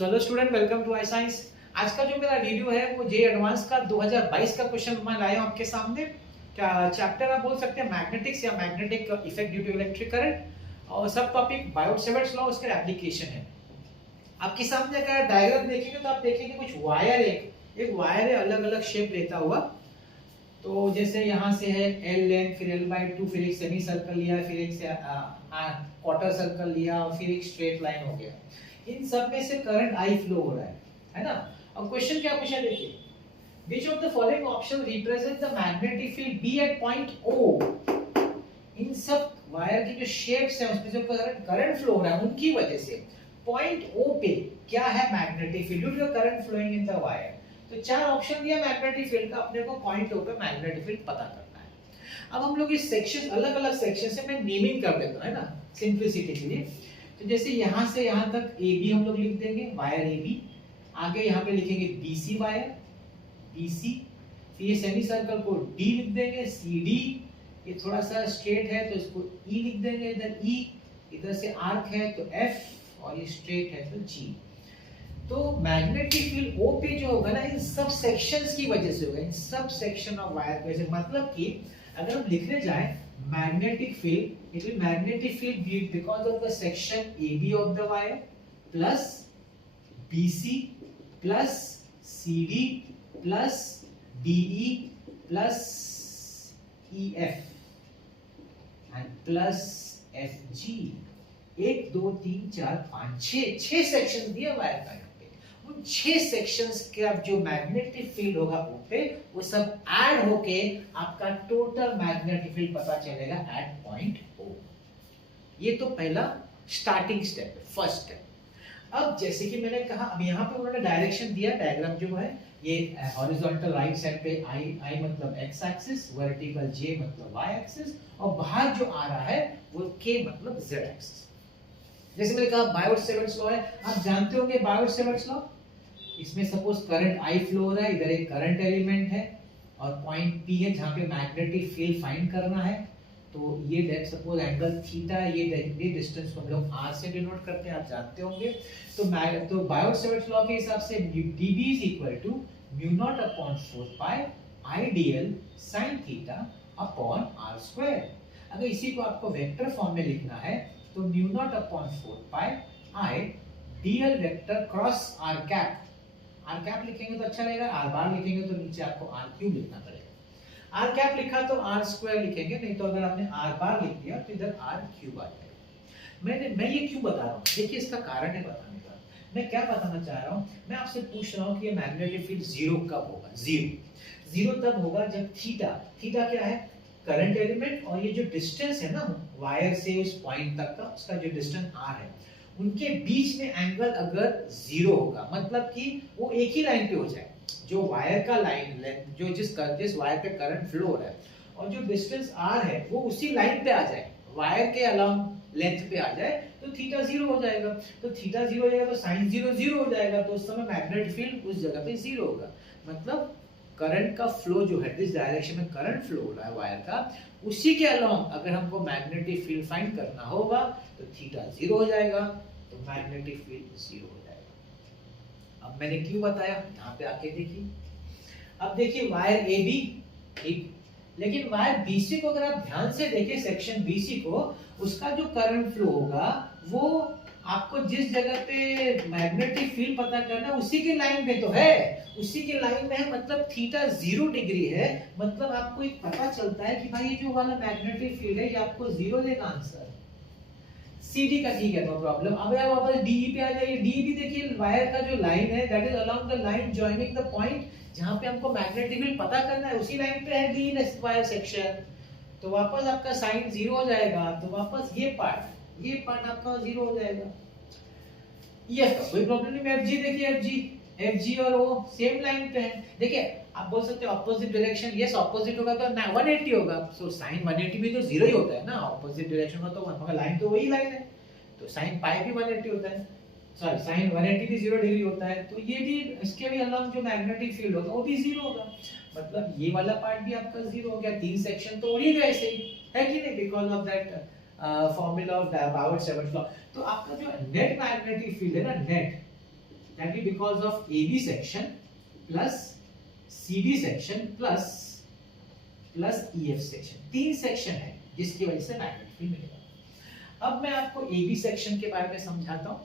So hello student, welcome to I science. आज का जो मेरा वीडियो है वो जे एडवांस का 2022 का क्वेश्चन मैं लाया हूं आपके सामने। क्या चैप्टर आप बोल सकते हैं मैग्नेटिक्स या magnetic effect due to electric current, और सब टॉपिक बायोट-सेवर्ट्स लॉ उसके एप्लीकेशन है। आपके सामने अगर डायग्राम देखेंगे तो आप देखेंगे कुछ वायर एक वायर है अलग अलग शेप लेता हुआ। तो जैसे यहाँ से है एल लेंथ, फिर L/2, फिर एक सेमी सर्कल लिया, फिर एक क्वार्टर सर्कल लिया और फिर एक स्ट्रेट लाइन हो गया। इन सब में से करंट आई फ्लो हो रहा है ना। अब क्वेश्चन क्या पूछा देखिए, which of the following option represents the magnetic field B at point O। इन सब वायर की जो शेप्स हैं उसमें जो करंट फ्लो हो रहा है उनकी वजह से पॉइंट O पे क्या है magnetic field due to current flowing in the wire. तो चार ऑप्शन दिया मैग्नेटिक फील्ड का, अपने को पॉइंट O पे मैग्नेटिक फील्ड पता करना है। अब हम लोग इस सेक्शन अलग अलग सेक्शन से मैं नेमिंग कर देता हूं, है ना, सिंपलिसिटी के लिए। तो जैसे यहां से यहां तक AB हम लोग लिख देंगे, वायर AB। आगे यहां पे लिखेंगे BC वायर, BC। फिर ये सेमी सर्कल को D लिख देंगे, CD। ये थोड़ा सा स्ट्रेट है तो इसको E लिख देंगे, इधर E। इधर से आर्क है तो F, और ये स्ट्रेट है तो G। तो मैग्नेटिक फील्ड O पे जो होगा ना, इन सब सेक्शंस की वजह से होगा, इन सब सेक्शन ऑफ वायर पे। मतलब कि अगर हम लिखने जाएं magnetic field, it will magnetic field because of the section AB of the wire plus BC plus CD plus DE plus EF and plus FG। 1 2 3 4 5 6 section दिए वायर का। उन 6 सेक्शंस का जो मैग्नेटिक फील्ड होगा पे वो सब ऐड होके आपका टोटल मैग्नेटिक फील्ड पता चलेगा एट पॉइंट O। ये तो पहला स्टार्टिंग स्टेप है, फर्स्ट स्टेप। अब जैसे कि मैंने कहा, अब यहाँ पे उन्होंने डायरेक्शन दिया, डायग्राम जो है ये हॉरिजॉन्टल राइट साइड पे I मतलब x एक्सिस, वर्टिकल J मतलब y एक्सिस, और बाहर जो आ रहा है वो K मतलब z एक्सिस। जैसे मैंने कहा बायोट-सेवर्ट्स लॉ है, आप जानते होंगे बायोट-सेवर्ट्स लॉ। इसमें सपोज करंट आई फ्लो हो रहा है, इधर एक करंट एलिमेंट है और पॉइंट P है जहां पे मैग्नेटिक फील्ड फाइंड करना है। तो ये डेप्थ सपोज एंगल थीटा, ये डिस्टेंस को हम लोग r से डिनोट करते हैं, आप जानते होंगे। तो बायोट-सेवर्ट्स लॉ के हिसाब से dB is equal to mu naught upon 4 pi ideal sin theta upon r square. अगर इसी को आपको वेक्टर फॉर्म में लिखना है तो mu naught upon 4 pi i dl vector cross r cap. r cap लिखेंगे तो अच्छा रहेगा, r बार लिखेंगे तो नीचे आपको r क्यूब लिखना पड़ेगा। r कैप लिखा तो r स्क्वायर लिखेंगे, नहीं तो अगर आपने r बार लिख दिया तो इधर r क्यूब आ जाएगा। मैं ये क्यों बता रहा हूँ, देखिए इसका कारण है बताने का। मैं क्या बताना चाह रहा हूँ, मैं आपसे पूछ रहा हूँ कि ये मैग्नेटिक फील्ड जीरो कब होगा। जीरो तब होगा जब थीटा क्या है, करंट एलिमेंट, और ये जो डिस्टेंस है ना वायर से उस पॉइंट तक का, उसका जो डिस्टेंस r है, उनके बीच में एंगल अगर जीरो होगा, मतलब कि वो एक ही लाइन पे हो जाए। जो वायर का लाइन लेंथ, जो जिस वायर पे करंट फ्लो हो रहा है और जो डिस्टेंस r है वो उसी लाइन पे आ जाए, वायर के अलोंग लेंथ पे आ जाए, तो थीटा जीरो हो जाएगा। तो थीटा जीरो हो जाएगा तो साइन जीरो हो जाएगा, तो उस समय मैग्नेटिक फील्ड उस जगह पे जीरो होगा। मतलब करंट का फ्लो जो है, जिस डायरेक्शन में करंट फ्लो हो रहा है वायर का, उसी के अलोंग अगर हमको मैग्नेटिक फील्ड फाइंड करना होगा तो थीटा जीरो हो जाएगा, तो मैग्नेटिक फील्ड जीरो हो जाएगा। अब मैंने क्यों बताया, यहाँ पे आके देखिए। अब देखिए वायर AB ठीक, लेकिन वायर BC को अगर आप ध्यान से देखें, सेक्शन BC को, उसका जो करंट फ्लो होगा वो आपको जिस जगह पे मैग्नेटिक फील्ड पता करना है उसी के लाइन पे तो है, उसी के लाइन में है, मतलब थीटा 0 डिग्री है। मतलब आपको एक पता चलता है कि भाई ये जो वाला मैग्नेटिक फील्ड है ये आपको जीरो देगा आंसर। CD का ठीक है, नो प्रॉब्लम। अब आप वापस DE पे आ जाइए। DE भी देखिए वायर का जो लाइन है, that is along the line joining the point जहां पे हमको मैग्नेटिक फील्ड पता करना है, उसी लाइन पे है DE वायर सेक्शन। तो वापस आपका साइन जीरो हो जाएगा, तो वापस ये पार्ट आपका जीरो हो जाएगा। ये कोई प्रॉब्लम नहीं। FG देखिए, FG और वो सेम लाइन पे है। देखिए आप बोल सकते हो ऑपोजिट डायरेक्शन, यस ऑपोजिट होगा तो 180 होगा, सो साइन 180 भी तो जीरो ही होता है ना, ऑपोजिट डायरेक्शन में तो मगर लाइन तो वही लाइन है, तो साइन पाई भी 180 होता है, सॉरी साइन 180 भी 0 डिग्री होता है। तो ये भी, इसके भी अलोंग जो मैग्नेटिक फील्ड होगा वो भी जीरो होगा, मतलब ये वाला पार्ट भी आपका जीरो हो गया। 3 सेक्शन तो उड़ ही गए ऐसे ही, है कि नहीं, because of that formula of Biot-Savart's law. तो आपका जो नेट मैग्नेटिक फील्ड है ना, net that is because of AB section plus CD section plus EF section, 3 section है जिसकी वजह से मैग्नेटिक फील्ड मिलेगा। अब मैं आपको AB सेक्शन के बारे में समझाता हूँ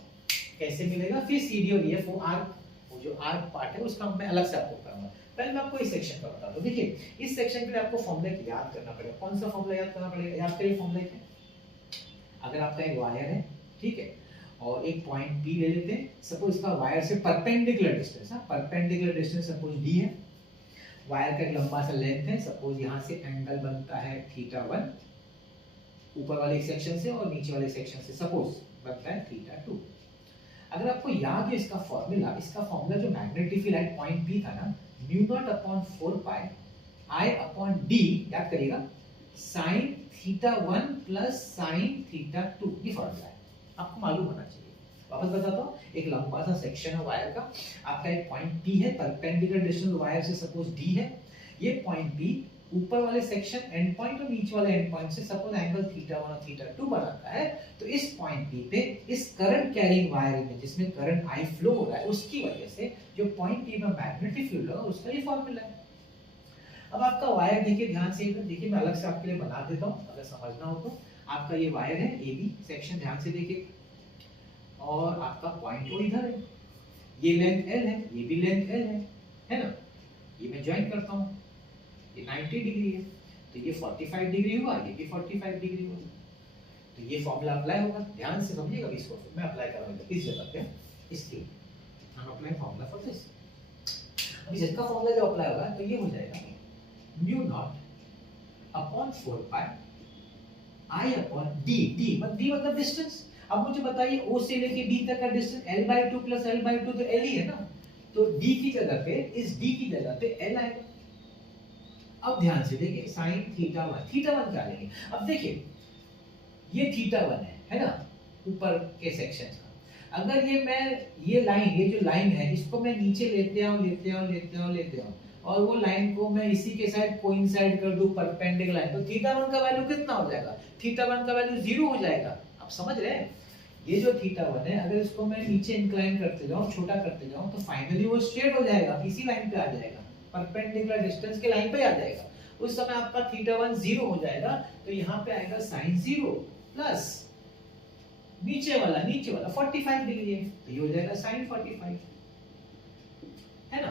कैसे मिलेगा, फिर CD और EF वो जो आर्क पार्ट है उसका मैं अलग से आपको बताऊंगा। पहले मैं आपको इस सेक्शन का बताता हूँ। देखिए इस सेक्शन के लिए आपको फॉर्मूला याद करना पड़ेगा। कौन सा फॉर्मूला याद करना पड़ेगा? याद करिए फॉर्मूला क्या। अगर आपका एक वायर है, ठीक है, और एक पॉइंट P ले लेते हैं, सपोज इसका वायर से perpendicular distance, perpendicular distance suppose D है, वायर का एक लंबा सा लेंथ है, सपोज यहाँ से एंगल बनता है θ1 ऊपर वाले सेक्शन से और नीचे वाले सेक्शन से सपोज बनता है θ2। अगर आपको याद है इसका फॉर्मूला जो magnetic field at point P था ना, μ0/4 पाई I/d, याद करिएगा, sin θ1 प्लस sin θ2, ये फॉर्मूला है, आपको मालूम होना चाहिए। वापस बताता हूँ, एक लंबा सा सेक्शन है वायर का, आपका एक पॉइंट P है, परपेंडिकुलर डिस्टेंस वायर से सपोज D है, ये पॉइंट P ऊपर वाले सेक्शन एंड पॉइंट और नीचे वाले एंड पॉइंट से सपोज एंगल θ1 और θ2 बनाता है, तो इस पॉइंट P पे इस करंट कैरिंग वायर में जिसमें करंट I फ्लो हो रहा है उसकी वजह से जो पॉइंट P में मैग्नेटिक फील्ड होगा उसका ये फॉर्मूला है। अब आपका वायर देखिए ध्यान से, देखिए मैं अलग से आपके लिए बना देता हूँ अगर समझना हो तो। आपका ये वायर है AB सेक्शन, ध्यान से देखिए, और आपका पॉइंट O इधर है, ये लेंथ L है, ये भी लेंथ L है ना, ये मैं ज्वाइन करता हूँ, ये 90 डिग्री है, तो ये 45 डिग्री हुआ, ये भी 45 डिग्री हुआ, तो ये फॉर्मूला अप्लाई होगा। ध्यान से समझिएगा इसको, मैं अप्लाई करूंगा इस जगह पे, इसके हम अप्लाई फॉर्मूला फॉर दिस। अब इसका फॉर्मूला जो अप्लाई होगा तो ये हो जाएगा μ0/4 पाई I/d, d मतलब डिस्टेंस। अब मुझे बताइए O से लेके B तक का डिस्टेंस L/2 प्लस L/2 तो L ही है ना, तो D की जगह पे, इस D की जगह पे L आएगा। अब ध्यान से देखिए sin θ1 क्या लेंगे। अब देखिए ये θ1 है ना, ऊपर के सेक्शन का। अगर ये लाइन, ये जो लाइन है इसको मैं नीचे लेते आऊं और वो लाइन को मैं इसी के साथ कोइंसाइड कर दूं परपेंडिकुलर लाइन, तो θ1 का वैल्यू कितना हो जाएगा? θ1 का वैल्यू 0 हो जाएगा। आप समझ रहे हैं? ये जो θ1 है अगर इसको मैं नीचे इंक्लाइन करते जाऊं, छोटा करते जाऊं, तो फाइनली वो स्ट्रेट हो जाएगा, इसी लाइन पे आ जाएगा, परपेंडिकुलर डिस्टेंस के लाइन पे आ जाएगा। उस समय आपका θ1 0 हो जाएगा, तो यहाँ पे आएगा sin 0 प्लस नीचे वाला 45 डिग्री है, तो ये हो जाएगा sin 45, है ना।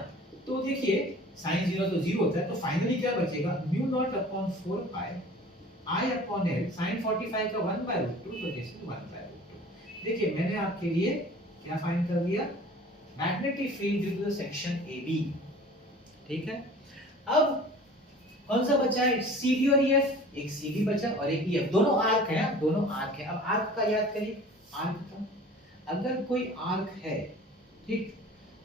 तो देखिए sin 0 तो 0 होता है, तो फाइनली क्या बचेगा, μ0/4 पाई I/L sin 45 का 1/√2, तो दिस इज 1/√2। देखिए मैंने आपके लिए क्या फाइंड कर दिया, magnetic field due to the section AB, ठीक है। अब कौन सा बचा है, CD और EF, एक CD बचा और एक EF, दोनों आर्क है, दोनों आर्क है। अब आर्क का याद करिए, आर्क का अगर कोई आर्क है, ठीक,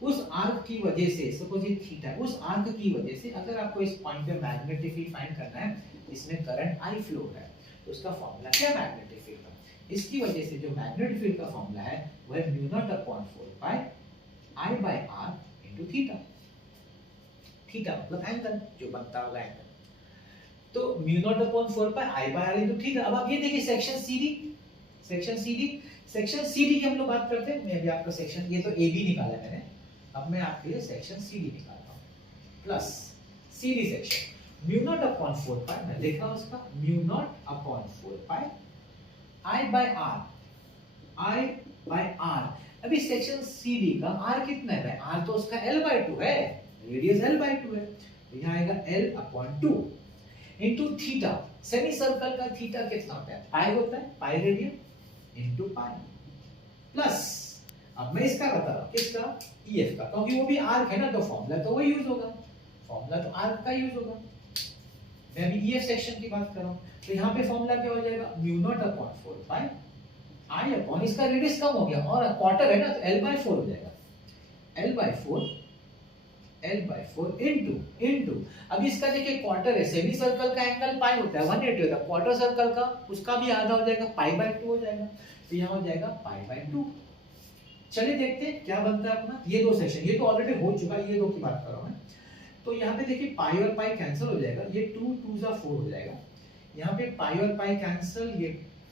उस आर्क की वजह से सपोज ये थीटा, उस आर्क की वजह से अगर आपको इस पॉइंट पे मैग्नेटिक फील्ड फाइंड करना है, इसमें करंट I फ्लो हो रहा है, तो उसका फार्मूला क्या मैग्नेटिक फील्ड का, इसकी वजह से जो मैग्नेटिक फील्ड का फार्मूला है वो है μ0/4 पाई I/r इनटू थीटा। थीटा मतलब एंगल जो बनता होगा एंगल, तो μ0/4 पाई I/r इनटू थीटा। अब आप ये देखिए सेक्शन CD की हम लोग बात करते हैं। मैं भी आपका सेक्शन, ये तो AB निकाला है मैंने, अब मैं आपके लिए सेक्शन CD निकालता हूं, प्लस CD सेक्शन μ0/4 पाई, मैं लिख रहा हूं उसका μ0/4 पाई I/r। अभी सेक्शन CD का R कितना है भाई, R तो उसका L/2 है, रेडियस L/2 है, तो यहां आएगा L/2 into theta. Semi circle का थीटा कितना होता है, पाई होता है, पाई रेडियन इनटू पाई, प्लस अब मैं इसका बता रहा हूं, किसका, EF का, क्योंकि वो भी आर्क है ना, तो फॉर्मूला तो वही यूज होगा, फॉर्मूला तो आर्क का यूज होगा। मैं अभी EF सेक्शन की बात कर रहा हूं, तो यहाँ पे फॉर्मूला क्या हो जाएगा, μ0/4 पाई I/, इसका रेडियस कम हो गया और क्वार्टर है ना, तो L/4 हो जाएगा, L/4 इनटू अब इसका देखिए क्वार्टर है, सेमी सर्कल का एंगल पाई होता है 180 होता है, क्वार्टर सर्कल का उसका भी आधा हो जाएगा, π/2 हो जाएगा, तो यहाँ हो जाएगा π/2। चलिए देखते हैं क्या बनता है अपना, ये दो सेक्शन, ये तो ऑलरेडी हो चुका है, ये दो की बात कर रहा हूं मैं। तो यहाँ पे देखिए पाई और पाई कैंसिल हो जाएगा, ये 2 2 4 हो जाएगा, यहाँ पे पाई और पाई कैंसिल, ये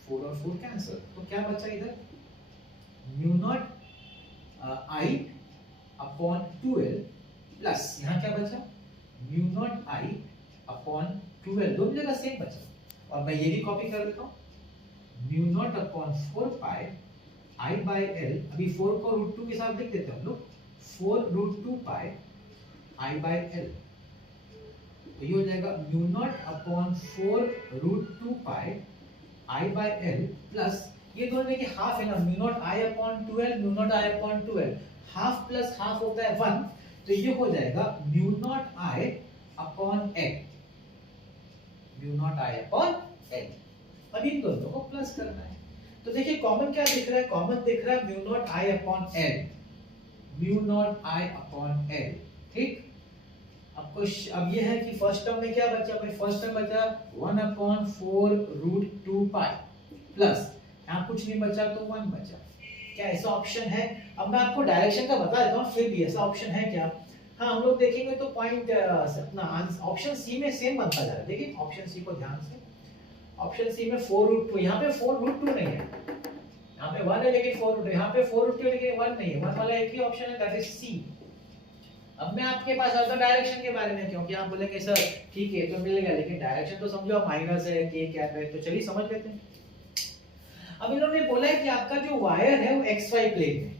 4 और 4 कैंसिल, तो क्या बचा इधर, μ0 I 12 प्लस यहाँ क्या बचा म्यू नॉट आई अपॉन 12, दोनों जगह सेम बचा। और मैं ये भी कॉपी कर देता हूँ mu naught upon 4 pi I by L, अभी 4 को रूट 2 के साथ लिख देते हैं हम लोग, 4 root 2 pi I by L, तो ये हो जाएगा mu naught upon 4 root 2 pi I by L plus ये दोनों में हाफ है ना, mu naught I upon 12 mu naught I upon 12, half plus half होता है 1, तो ये हो जाएगा mu naught I upon L, mu naught I upon L. अब इन दोनों को प्लस करना है, तो देखिए कॉमन क्या दिख रहा है, कॉमन दिख रहा है mu naught I upon L, mu naught I upon L, ठीक। अब ये है कि फर्स्ट टर्म में क्या बचा भाई, फर्स्ट टर्म बचा 1 अपॉन 4 रूट 2 पाई प्लस यहाँ कुछ नहीं बचा तो 1 बचा। क्या ऐसा ऑप्शन है? अब मैं आपको डायरेक्शन का बता देता हूँ, फिर भी ऐसा ऑप्शन है क्या? हाँ, हम लोग देखेंगे तो पॉइंट अपना ऑप्शन सी में सेम बनता जा रहा है। देखिए ऑप्शन सी को ध्यान से, ऑप्शन सी में 4 रूट 2, यहाँ पे 4 रूट 2 नहीं है, यहाँ पे 1 है लेकिन 4 रूट, यहाँ पे 4 रूट 2 लेकिन 1 नहीं है, 1 वाला एक ही ऑप्शन है, दैट इज सी। अब मैं आपके पास आता हूं डायरेक्शन के बारे में, क्योंकि आप बोलेंगे सर ठीक है तो मिलेगा, लेकिन डायरेक्शन तो समझो आप माइनस है के कैप है, तो चलिए समझ लेते हैं। अब इन्होंने बोला है कि आपका जो वायर है वो एक्स वाई प्लेन में,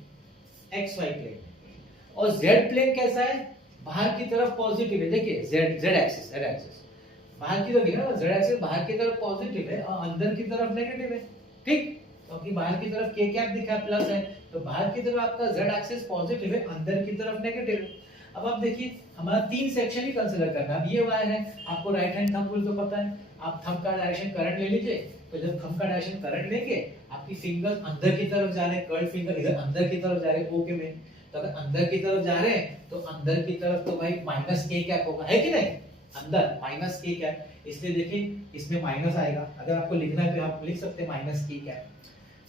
एक्स वाई प्लेन में, और जेड प्लेन कैसा है, बाहर की तरफ पॉजिटिव है। देखिए जेड एक्सिस, जेड एक्सिस बाहर की तरफ है, जेड एक्सिस बाहर की तरफ पॉजिटिव है और अंदर की तरफ नेगेटिव है, ठीक। क्योंकि बाहर की तरफ के कैप दिखा प्लस है, तो बाहर की तरफ आपका जेड एक्सिस पॉजिटिव है, अंदर की तरफ नेगेटिव है। अब आप देखिए हमारा 3 सेक्शन ही कंसीडर करना है। अब ये वायर है, आपको राइट हैंड थंब रूल तो पता है, आप थंब का डायरेक्शन करंट ले लीजिए, तो जब थंब का डायरेक्शन करंट लेंगे आपकी फिंगर अंदर की तरफ जा रहे हैं, कर्ल फिंगर इधर अंदर की तरफ जा रहे हैं ओके में, तो अगर अंदर की तरफ जा रहे हैं तो अंदर की तरफ तो भाई माइनस के कैप होगा, है कि नहीं, अंदर माइनस के कैप, इसलिए देखिए इसमें माइनस आएगा। अगर आपको लिखना है तो आप लिख सकते हैं माइनस के कैप,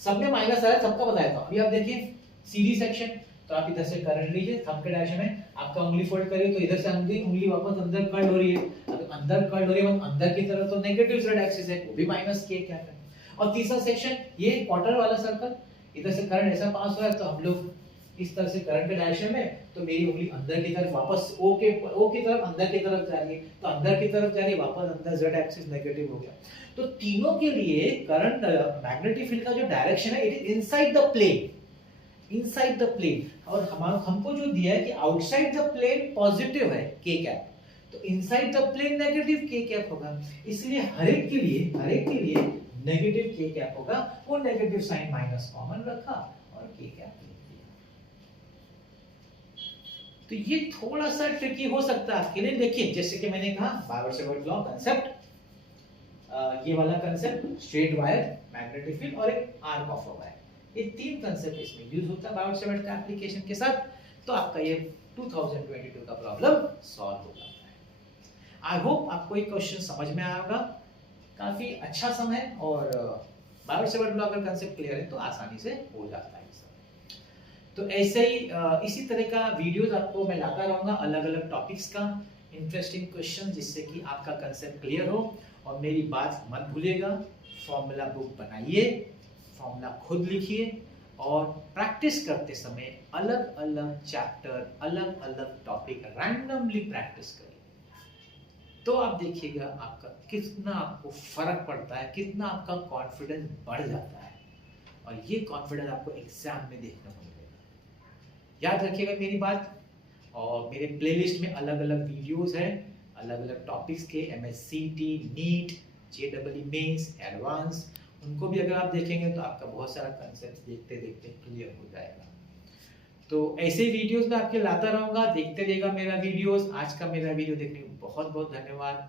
सब में माइनस आया, सबका बताया था। अभी आप देखिए सीधी सेक्शन, तो आप इधर से करंट लीजिए, थंब के डायरेक्शन में आपका उंगली फोल्ड करिए, तो इधर से उंगली वापस अंदर कर्ल हो रही है, अगर अंदर कर्ल हो रही है अंदर की तरफ तो नेगेटिव जेड एक्सिस है, वो भी माइनस के कैप है। और तीसरा सेक्शन ये क्वार्टर वाला सर्कल, इधर से करंट ऐसा पास हो रहा है, तो हम लोग इस तरह से करंट के डायरेक्शन में, तो मेरी उंगली अंदर की तरफ वापस ओ की तरफ अंदर की तरफ जा रही है, तो अंदर की तरफ जा रही है, वापस अंदर जेड एक्सिस नेगेटिव हो गया। तो तीनों के लिए करंट मैग्नेटिक फील्ड का जो डायरेक्शन है it is inside the plane, inside the plane. और हमको जो दिया है कि आउटसाइड द प्लेन पॉजिटिव है के कैप, तो इनसाइड द प्लेन नेगेटिव के कैप होगा, इसलिए हर एक के लिए नेगेटिव के कैप होगा, वो नेगेटिव साइन माइनस कॉमन रखा और के कैप लिख दिया। तो ये थोड़ा सा ट्रिकी हो सकता है आपके लिए, देखिए जैसे कि मैंने कहा बायर-सावर्त लॉ कांसेप्ट, ये वाला concept straight wire, magnetic field और एक आर्क ऑफ अ वायर, ये 3 कांसेप्ट इसमें यूज होता है बायर-सावर्त का एप्लीकेशन के साथ, तो आपका ये 2022 का प्रॉब्लम सॉल्व हो जाता है। आई होप आपको ये क्वेश्चन समझ में आया होगा, काफी अच्छा सम है और बायर-सावर्त लॉ का कांसेप्ट क्लियर है तो आसानी से हो जाता है सब। तो ऐसे ही इसी तरह का वीडियोस आपको मैं लाता रहूंगा, अलग-अलग टॉपिक्स का इंटरेस्टिंग क्वेश्चन, जिससे कि आपका कांसेप्ट क्लियर हो। और मेरी बात मत भूलिएगा, फॉर्मूला बुक बनाइए, फॉर्मूला खुद लिखिए और प्रैक्टिस करते समय अलग-अलग चैप्टर, अलग-अलग टॉपिक रैंडमली प्रैक्टिस करिए, तो आप देखिएगा आपका कितना आपको फर्क पड़ता है, कितना आपका कॉन्फिडेंस बढ़ जाता है, और ये कॉन्फिडेंस आपको एग्जाम में देखने को मिलेगा। याद रखिएगा मेरी बात, और मेरे प्लेलिस्ट में अलग-अलग वीडियोस हैं, अलग-अलग टॉपिक्स के, MSCT, NEET, JEE Mains, advance, उनको भी अगर आप देखेंगे तो आपका बहुत सारा कंसेप्ट देखते देखते क्लियर हो जाएगा। तो ऐसे वीडियोस मैं आपके लाता रहूंगा, देखते रहिएगा मेरा वीडियोस। आज का मेरा वीडियो देखने को बहुत बहुत धन्यवाद।